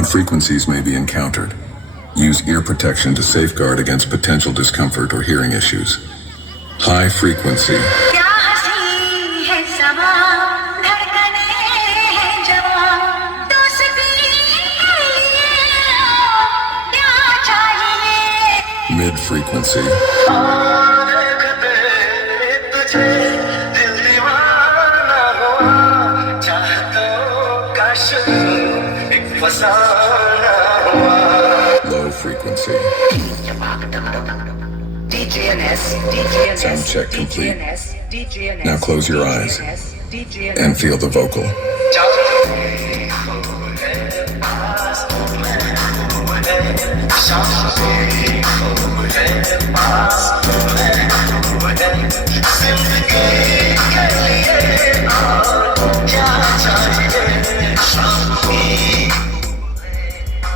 Loud frequencies may be encountered. Use ear protection to safeguard against potential discomfort or hearing issues. High frequency. Mid-frequency. Low frequency. Sound check complete. Now close your eyes and feel the vocal.